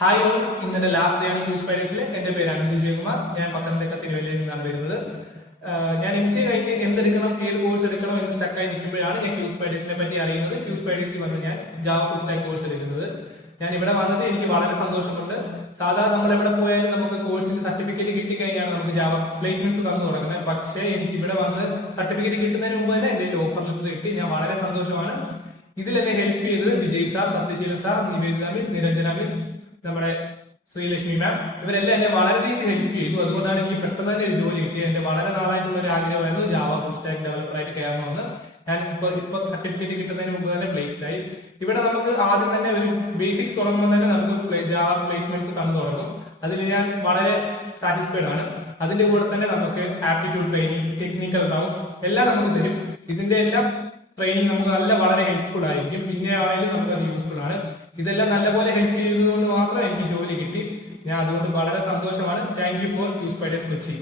Hi all, ഇന്നത്തെ last day ആണ് quiz പാരീസിൽ. എന്റെ പേര് അനുജ് വിജയകുമാർ. ഞാൻ പത്തനംതിട്ട തിരുവല്ലയിൽ നിന്നാണ് വരുന്നത്. ഞാൻ എം സി എ കഴിഞ്ഞ് എന്തെടുക്കണം, ഏത് കോഴ്സ് എടുക്കണം എന്ന് സ്റ്റക്കായി നിൽക്കുമ്പോഴാണ് ഞാൻ ക്യൂസ് പാരീസിനെ പറ്റി അറിയുന്നത്. ക്യൂസ് പാരീസിൽ വന്ന് ഞാൻ ജാവ ഫുൾ സ്റ്റാക്ക് കോഴ്സ് എടുക്കുന്നത്. ഞാൻ ഇവിടെ വന്നത് എനിക്ക് വളരെ സന്തോഷമുണ്ട്. സാധാരണ നമ്മൾ എവിടെ പോയാലും നമുക്ക് കോഴ്സിന്റെ സർട്ടിഫിക്കറ്റ് കിട്ടിക്കഴിഞ്ഞാണ് നമുക്ക് ജാവ പ്ലേസ്മെന്റ്സ് തന്നു തുടങ്ങുന്നത്. പക്ഷേ എനിക്ക് ഇവിടെ വന്ന് സർട്ടിഫിക്കറ്റ് കിട്ടുന്നതിന് മുമ്പ് തന്നെ എന്റെ ഓഫർ ലെറ്റർ കിട്ടി. ഞാൻ വളരെ സന്തോഷമാണ്. ഇതിൽ എന്നെ ഹെൽപ്പ് ചെയ്തത് Vijay sir, Sathyaseelan sir, Nivedita miss, Niranjana miss, നമ്മുടെ ശ്രീലക്ഷ്മി മാം, ഇവരെല്ലാം എന്നെ വളരെ രീതിയിൽ ഹെൽപ്പ് ചെയ്തു. അതുകൊണ്ടാണ് എനിക്ക് പെട്ടെന്ന് തന്നെ ഒരു ജോലി കിട്ടിയത്. എന്റെ വളരെ നാളായിട്ടുള്ള ഒരു ആഗ്രഹമായിരുന്നു ജാവ ഫുൾ സ്റ്റാക്ക് ഡെവലപ്പറായിട്ട് കയറണമെന്ന്. ഞാൻ ഇപ്പൊ സർട്ടിഫിക്കറ്റ് കിട്ടുന്നതിന് മുമ്പ് തന്നെ പ്ലേസ്ഡ് ആയി. ഇവിടെ നമുക്ക് ആദ്യം തന്നെ ഒരു ബേസിക്സ് തുടങ്ങുമ്പോൾ തന്നെ നമുക്ക് ജാവ പ്ലേസ്മെന്റ്സ് തന്നു തുടങ്ങും. അതിൽ ഞാൻ വളരെ സാറ്റിസ്ഫൈഡ് ആണ്. അതിന്റെ കൂടെ തന്നെ നമുക്ക് ആപ്റ്റിറ്റ്യൂഡ് ട്രെയിനിങ്, ടെക്നിക്കൽ റൗണ്ട് എല്ലാം നമുക്ക് തരും. ഇതിന്റെ എല്ലാം ട്രെയിനിങ് നമുക്ക് വളരെ ഹെൽപ്ഫുൾ ആയിരിക്കും. പിന്നെ ആണെങ്കിലും നമുക്ക് അത് യൂസ്ഫുൾ ആണ്. ഇതെല്ലാം നല്ലപോലെ ഹെൽപ്പ് ചെയ്തതുകൊണ്ട് മാത്രം എനിക്ക് ജോലി കിട്ടി. ഞാൻ അതുകൊണ്ട് വളരെ സന്തോഷമാണ്. താങ്ക് യു ഫോർ ക്യൂസ് പാരീസ് കൊച്ചി.